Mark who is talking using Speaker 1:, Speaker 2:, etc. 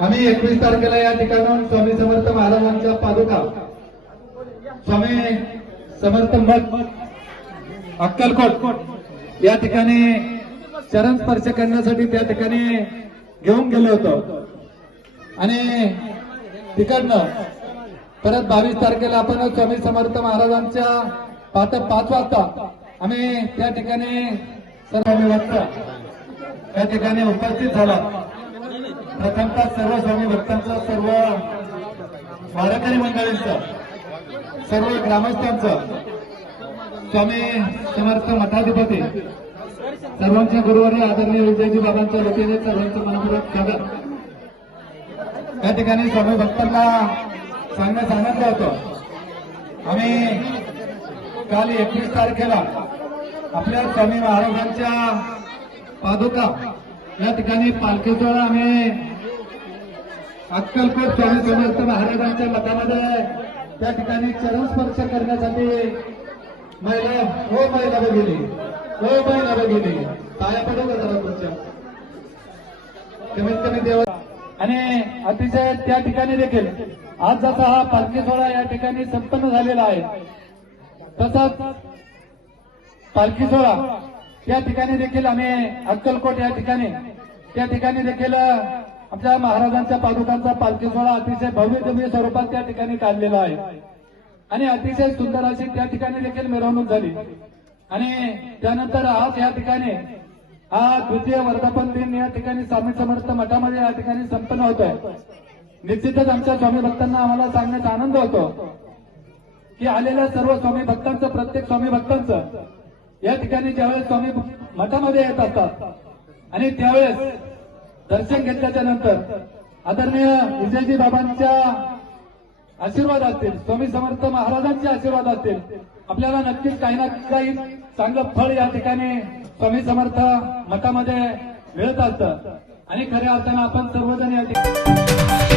Speaker 1: आम्ही एकवीस तारखेला या ठिकाणाहून स्वामी समर्थ महाराजांच्या पादुका स्वामी समर्थ मठ अक्कलकोट या ठिकाणी चरण स्पर्श करण्यासाठी त्या ठिकाणी घेऊन गेलो होतो. आणि तिकडनं परत बावीस तारखेला आपण स्वामी समर्थ महाराजांच्या पाच पाच वाजता आम्ही त्या ठिकाणी सर्व वाजता त्या ठिकाणी उपस्थित झाला. प्रथमतः सर्व स्वामी भक्तांचं सर्व वारकरी मंडळींचं सर्व ग्रामस्थांचं स्वामी समर्थ मठाधिपती सर्वांच्या गुरुवारी आदरणीय विजयजी बाबांच्या वतीने सर्वांचं मनपूर्वक स्वागत. या ठिकाणी स्वामी भक्तांना सांगण्यास आनंद होतो. आम्ही काल एकवीस तारखेला आपल्या स्वामी महाराजांच्या पादुका या ठिकाणी पालखी आम्ही आम्ही अक्कलकोट स्वामी समर्थ महाराजांच्या मठामध्ये त्या ठिकाणी चरणस्पर्श करण्यासाठी महिला हो महिला भगिनी हो महिला भगिनी पाया पडू का जरा तुमच्या? कमीत कमी देव. आणि अतिशय त्या ठिकाणी देखील आज जसा हा पालखी सोहळा या ठिकाणी संपन्न झालेला आहे तसाच पालखी सोहळा त्या ठिकाणी देखील आम्ही अक्कलकोट या ठिकाणी त्या ठिकाणी देखील आमच्या महाराजांच्या पादुकांचा पालखी सोहळा अतिशय भव्य दिव्य स्वरूपात त्या ठिकाणी काढलेला आहे. आणि अतिशय सुंदर अशी त्या ठिकाणी देखील मिरवणूक झाली. आणि त्यानंतर आज या ठिकाणी हा द्वितीय वर्धापन दिन या ठिकाणी स्वामी समर्थ मठामध्ये या ठिकाणी संपन्न होतोय निश्चितच आमच्या स्वामी भक्तांना आम्हाला सांगण्याचा आनंद होतो की आलेल्या सर्व स्वामी भक्तांचं प्रत्येक स्वामी भक्तांचं या ठिकाणी ज्यावेळेस स्वामी मठामध्ये येत असतात आणि त्यावेळेस दर्शन घेतल्याच्या नंतर आदरणीय विजयजी बाबांच्या आशीर्वाद असतील स्वामी समर्थ महाराजांचे आशीर्वाद असतील आपल्याला नक्कीच काही ना काही चांगलं फळ या ठिकाणी स्वामी समर्थ मठामध्ये मिळत असतं. आणि खऱ्या अर्थानं आपण सर्वजण या ठिकाणी